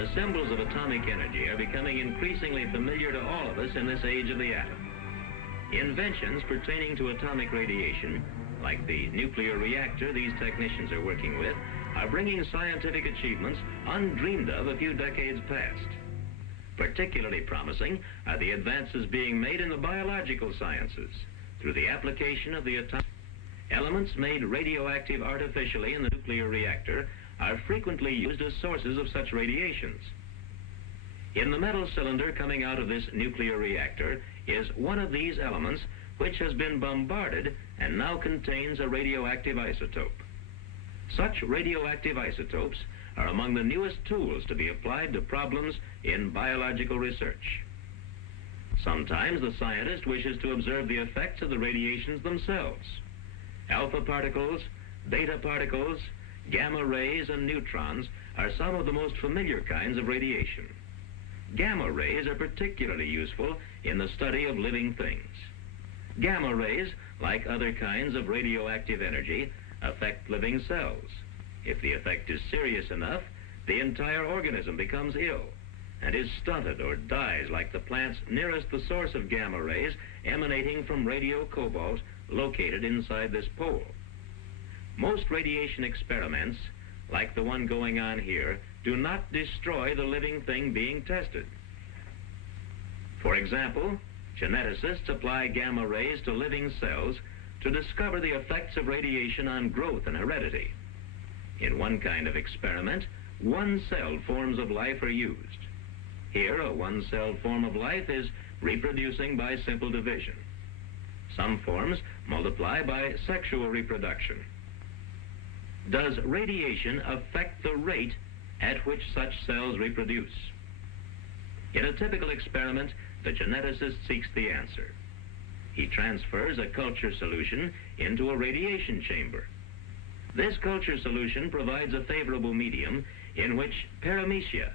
The symbols of atomic energy are becoming increasingly familiar to all of us in this age of the atom. Inventions pertaining to atomic radiation, like the nuclear reactor these technicians are working with, are bringing scientific achievements undreamed of a few decades past. Particularly promising are the advances being made in the biological sciences through the application of the atomic elements made radioactive artificially in the nuclear reactor are frequently used as sources of such radiations. In the metal cylinder coming out of this nuclear reactor is one of these elements which has been bombarded and now contains a radioactive isotope. Such radioactive isotopes are among the newest tools to be applied to problems in biological research. Sometimes the scientist wishes to observe the effects of the radiations themselves. Alpha particles, beta particles, gamma rays, and neutrons are some of the most familiar kinds of radiation. Gamma rays are particularly useful in the study of living things. Gamma rays, like other kinds of radioactive energy, affect living cells. If the effect is serious enough, the entire organism becomes ill and is stunted or dies, like the plants nearest the source of gamma rays emanating from radiocobalt located inside this pole. Most radiation experiments, like the one going on here, do not destroy the living thing being tested. For example, geneticists apply gamma rays to living cells to discover the effects of radiation on growth and heredity. In one kind of experiment, one-celled forms of life are used. Here, a one-celled form of life is reproducing by simple division. Some forms multiply by sexual reproduction. Does radiation affect the rate at which such cells reproduce? In a typical experiment, the geneticist seeks the answer. He transfers a culture solution into a radiation chamber. This culture solution provides a favorable medium in which paramecia,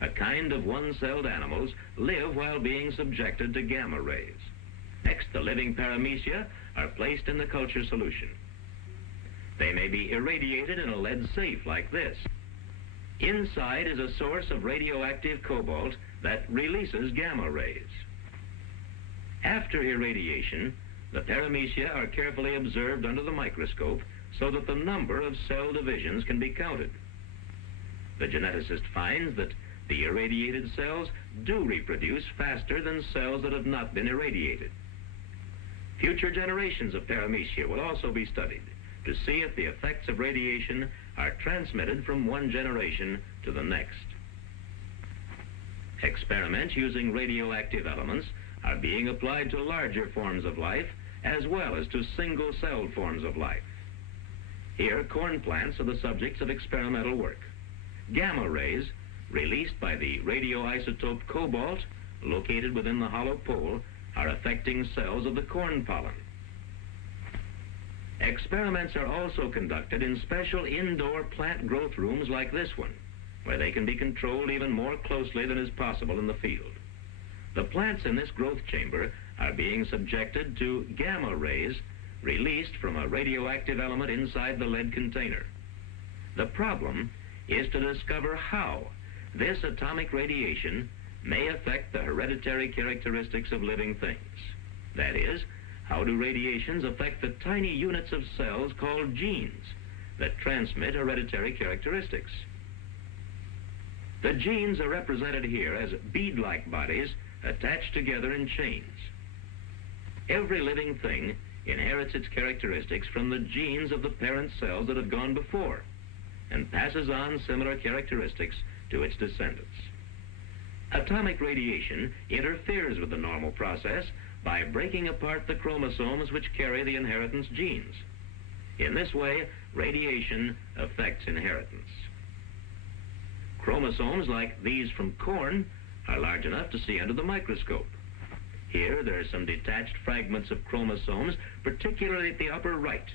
a kind of one-celled animals, live while being subjected to gamma rays. Next, the living paramecia are placed in the culture solution. They may be irradiated in a lead safe like this. Inside is a source of radioactive cobalt that releases gamma rays. After irradiation, the paramecia are carefully observed under the microscope so that the number of cell divisions can be counted. The geneticist finds that the irradiated cells do reproduce faster than cells that have not been irradiated. Future generations of paramecia will also be studied to see if the effects of radiation are transmitted from one generation to the next. Experiments using radioactive elements are being applied to larger forms of life as well as to single-celled forms of life. Here, corn plants are the subjects of experimental work. Gamma rays, released by the radioisotope cobalt, located within the hollow pole, are affecting cells of the corn pollen. Experiments are also conducted in special indoor plant growth rooms like this one, where they can be controlled even more closely than is possible in the field. The plants in this growth chamber are being subjected to gamma rays released from a radioactive element inside the lead container. The problem is to discover how this atomic radiation may affect the hereditary characteristics of living things. That is, how do radiations affect the tiny units of cells called genes that transmit hereditary characteristics? The genes are represented here as bead-like bodies attached together in chains. Every living thing inherits its characteristics from the genes of the parent cells that have gone before and passes on similar characteristics to its descendants. Atomic radiation interferes with the normal process by breaking apart the chromosomes which carry the inheritance genes. In this way, radiation affects inheritance. Chromosomes like these from corn are large enough to see under the microscope. Here, there are some detached fragments of chromosomes, particularly at the upper right,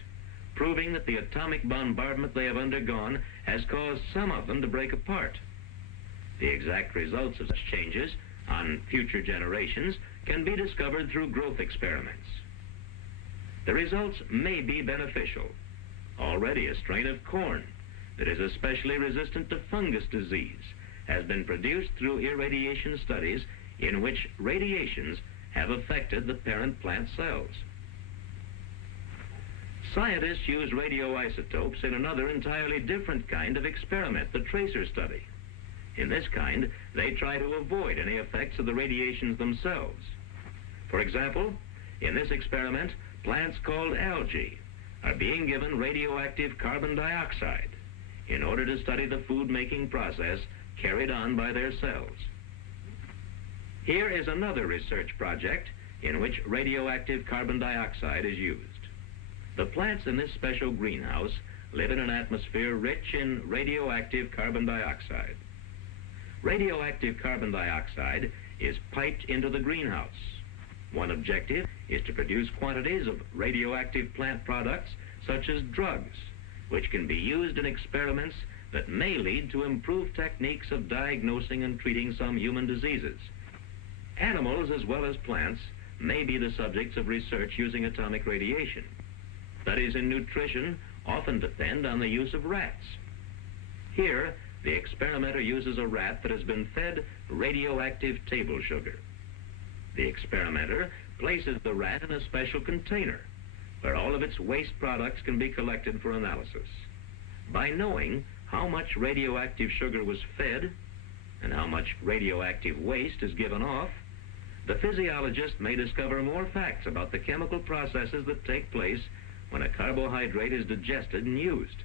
proving that the atomic bombardment they have undergone has caused some of them to break apart. The exact results of such changes on future generations can be discovered through growth experiments. The results may be beneficial. Already a strain of corn that is especially resistant to fungus disease has been produced through irradiation studies in which radiations have affected the parent plant cells. Scientists use radioisotopes in another entirely different kind of experiment, the tracer study. In this kind, they try to avoid any effects of the radiations themselves. For example, in this experiment, plants called algae are being given radioactive carbon dioxide in order to study the food-making process carried on by their cells. Here is another research project in which radioactive carbon dioxide is used. The plants in this special greenhouse live in an atmosphere rich in radioactive carbon dioxide. Radioactive carbon dioxide is piped into the greenhouse. One objective is to produce quantities of radioactive plant products such as drugs, which can be used in experiments that may lead to improved techniques of diagnosing and treating some human diseases. Animals as well as plants may be the subjects of research using atomic radiation. Studies in nutrition often depend on the use of rats. Here, the experimenter uses a rat that has been fed radioactive table sugar. The experimenter places the rat in a special container where all of its waste products can be collected for analysis. By knowing how much radioactive sugar was fed and how much radioactive waste is given off, the physiologist may discover more facts about the chemical processes that take place when a carbohydrate is digested and used.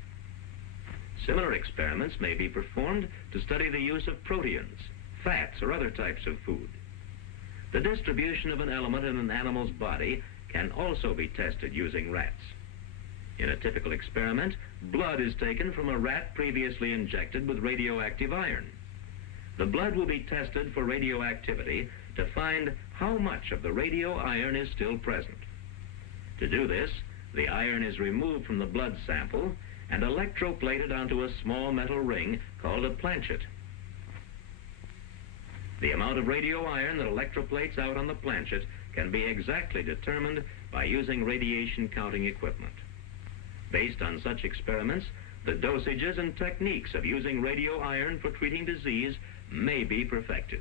Similar experiments may be performed to study the use of proteins, fats, or other types of food. The distribution of an element in an animal's body can also be tested using rats. In a typical experiment, blood is taken from a rat previously injected with radioactive iron. The blood will be tested for radioactivity to find how much of the radio iron is still present. To do this, the iron is removed from the blood sample and electroplated onto a small metal ring called a planchet. The amount of radio iron that electroplates out on the planchet can be exactly determined by using radiation counting equipment. Based on such experiments, the dosages and techniques of using radio iron for treating disease may be perfected.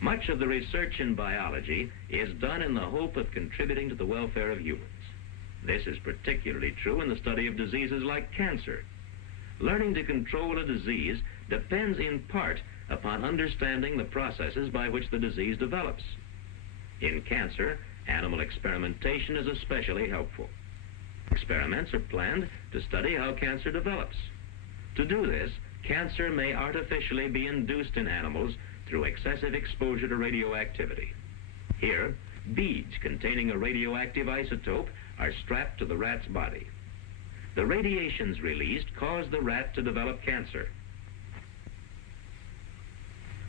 Much of the research in biology is done in the hope of contributing to the welfare of humans. This is particularly true in the study of diseases like cancer. Learning to control a disease depends in part upon understanding the processes by which the disease develops. In cancer, animal experimentation is especially helpful. Experiments are planned to study how cancer develops. To do this, cancer may artificially be induced in animals through excessive exposure to radioactivity. Here, beads containing a radioactive isotope are strapped to the rat's body. The radiations released cause the rat to develop cancer.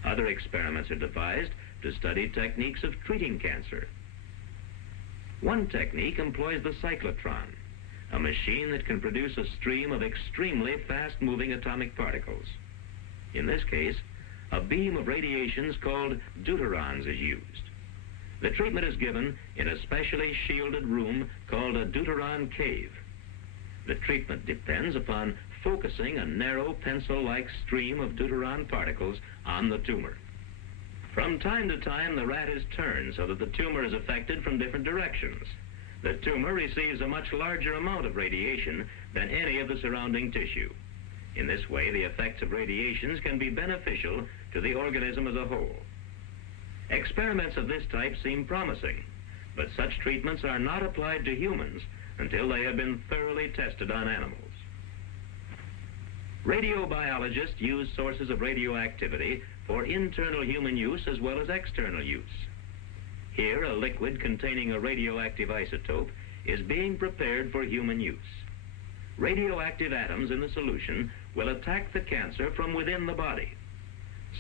Other experiments are devised to study techniques of treating cancer. One technique employs the cyclotron, a machine that can produce a stream of extremely fast-moving atomic particles. In this case, a beam of radiations called deuterons is used. The treatment is given in a specially shielded room called a deuteron cave. The treatment depends upon focusing a narrow pencil-like stream of deuteron particles on the tumor. From time to time, the rat is turned so that the tumor is affected from different directions. The tumor receives a much larger amount of radiation than any of the surrounding tissue. In this way, the effects of radiations can be beneficial to the organism as a whole. Experiments of this type seem promising, but such treatments are not applied to humans until they have been thoroughly tested on animals. Radiobiologists use sources of radioactivity for internal human use as well as external use. Here, a liquid containing a radioactive isotope is being prepared for human use. Radioactive atoms in the solution will attack the cancer from within the body.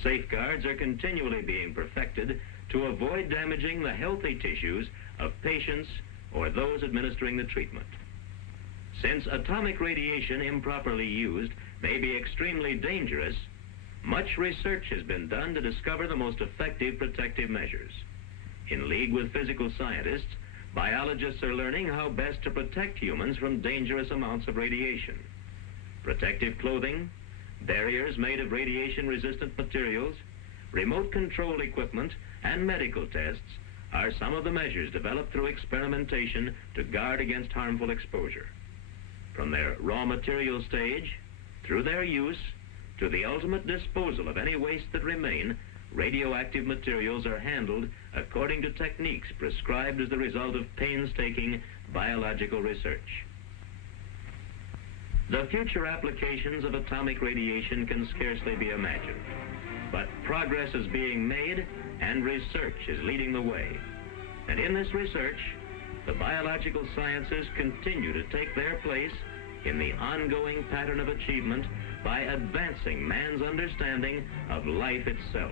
Safeguards are continually being perfected to avoid damaging the healthy tissues of patients or those administering the treatment. Since atomic radiation improperly used may be extremely dangerous, much research has been done to discover the most effective protective measures. In league with physical scientists, biologists are learning how best to protect humans from dangerous amounts of radiation. Protective clothing, barriers made of radiation-resistant materials, remote control equipment, and medical tests are some of the measures developed through experimentation to guard against harmful exposure. From their raw material stage, through their use, to the ultimate disposal of any waste that remain, radioactive materials are handled according to techniques prescribed as the result of painstaking biological research. The future applications of atomic radiation can scarcely be imagined, but progress is being made and research is leading the way. And in this research, the biological sciences continue to take their place in the ongoing pattern of achievement by advancing man's understanding of life itself.